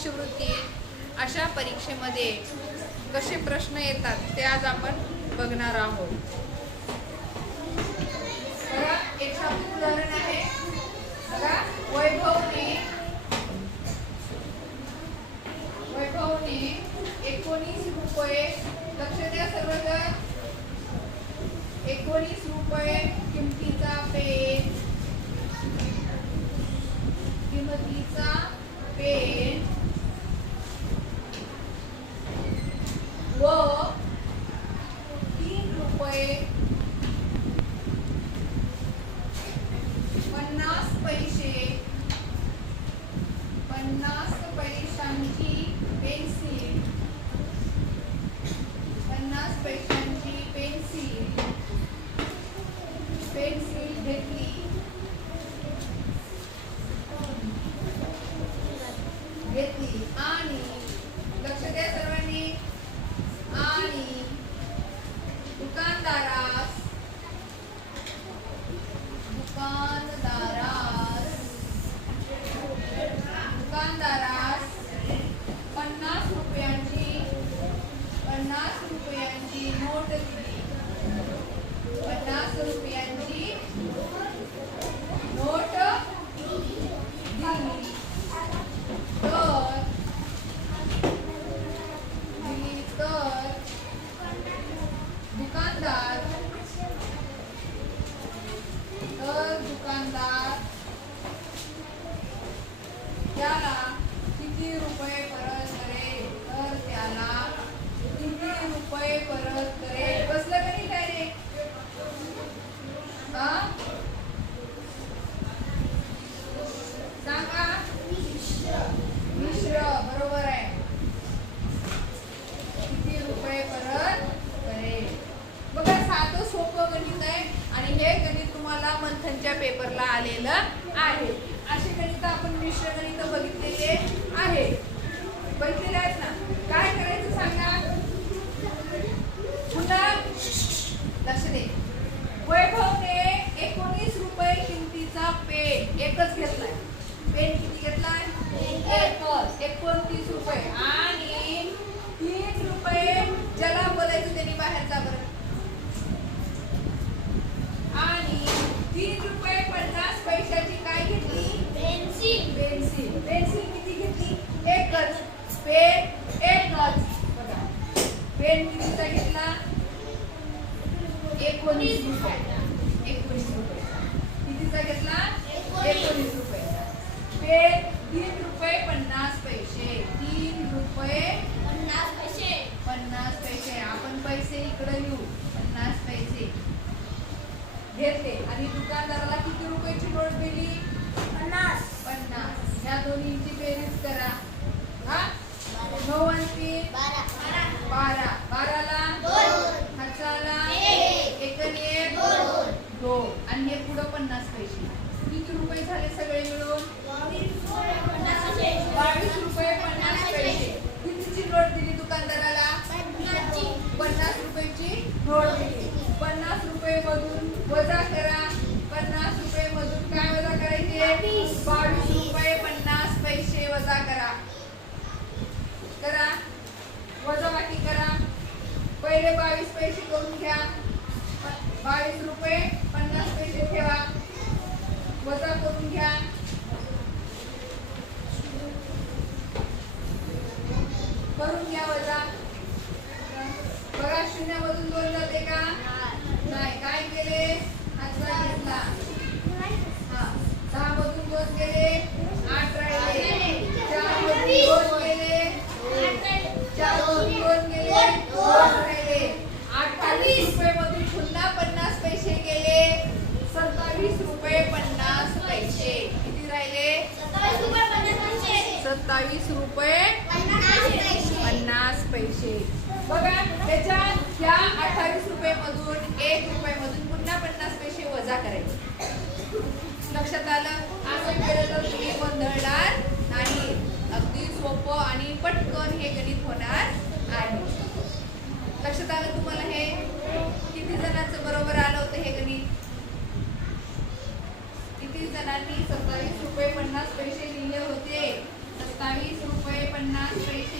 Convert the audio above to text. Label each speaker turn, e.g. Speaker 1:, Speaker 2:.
Speaker 1: शिष्यवृत्ती अशा परीक्षेमध्ये कसे प्रश्न येतात ते आज आपण बघणार आहोत. उदाहरण आहे. बघा वैभवने वैभवने एकोणीस रुपये लक्ष द्या सर्वजण. एकोणीस रुपये किमतीचा पेन किमतीचा पेन व तीन रुपये पन्नास पैसे पन्नास पैशांची पेन्सिल. पन्नास पैशांची पेन्सिल. पेन्सिल घेतली घेतली आणि लक्ष द्या सर्वांनी आणि दुकानदारास दुकानदारास दुकानदारास पन्नास रुपयांची पन्नास रुपयांची नोट दिली पन्नास रुपयांची नोट दिली तर दिली तर दुकानदार तर दुकानदार त्याला किती रुपये परत करेल तर त्याला किती रुपये परत करेल बसलं का नाही काय रे हा सांगा मिश्र बरोबर आहे किती रुपये परत करेल बघा साधं सोपं गणित आहे आणि हे गणित तुम्हाला पेपरला आलेलं आहे. असे गणित आपण मिश्र गणित बघितलेले आहे. बघितलेले आहेत ना? काय करायचं सांगा पुन्हा लक्ष दे वैभवने एकोणीस रुपये किमतीचा पेन एकच घेतलाय पेन किती घेतलाय एकच एकोणतीस रुपये आणि तीन रुपये ज्याला बोलायचं त्यांनी बाहेर जा बरं आणि तीन रुपये पन्नास पैशाची काय घेतली
Speaker 2: पेन्सिल
Speaker 1: पेन्सिल पेन्सिल किती घेतली एकच पेन एकच बघा पेन कितीचा घेतला एकोणीस रुपये. एकोणीस रुपये. कितीचा घेतला? एकोणीस रुपये. पेन तीन रुपये पन्नास पैसे. तीन रुपये
Speaker 2: पन्नास पैसे.
Speaker 1: पन्नास पैसे. आपण पैसे इकडे लिहू पन्नास पैसे. घेतले आणि दुकानदाराला किती रुपयाची नोट दिली
Speaker 2: पन्नास
Speaker 1: पन्नास ह्या दोन्हींची बेरीज करा हा नऊ आणि तीन
Speaker 2: बारा बारा
Speaker 1: बारा बाराला
Speaker 2: दोन
Speaker 1: हजाला
Speaker 2: एक.
Speaker 1: एकने एक हो आणि हे पुढं पन्नास पैसे. किती रुपये झाले सगळे मिळून? बावीस रुपये पन्नास पैसे. कितीची नोट दिली दुकानदाराला
Speaker 2: पन्नासची
Speaker 1: पन्नास रुपयाची नोट दिली पन्नास रुपये मधून वजा करा पन्नास रुपये मधून काय वजा करायचे
Speaker 2: बावीस.
Speaker 1: बावीस रुपये पन्नास पैसे वजा करा करा वजाबाकी करा पहिले बावीस पैसे करून घ्या प- बावीस रुपये पन्नास पैसे ठेवा वजा करून घ्या करून घ्या वजा बघा शून्यामधून दोन जाते का? नाही. काय केले? हातचा घेतला. हा. दहा मधून दोन गेले आठ राहिले. चार मधून दोन गेले चार मधून दोन गेले दोन राहिले. अठ्ठावीस रुपये मधून पुन्हा पन्नास पैसे गेले. सत्तावीस रुपये पन्नास पैसे. किती राहिले?
Speaker 2: सत्तावीस रुपये पन्नास पैसे.
Speaker 1: बघा त्याच्यात ह्या अठ्ठावीस रुपये मधून एक रुपये मधून पुन्हा पन्नास पैसे वजा करायचे. लक्षात आलं? असं केलं तर तुम्ही गोंधळणार नाही. अगदी सोपं आणि पटकन हे गणित होणार आहे. लक्षात आलं तुम्हाला हे? किती जणांचं बरोबर आलं होतं हे गणित? किती जणांनी सत्तावीस रुपये पन्नास पैसे लिहिले होते? सत्तावीस रुपये पन्नास पैसे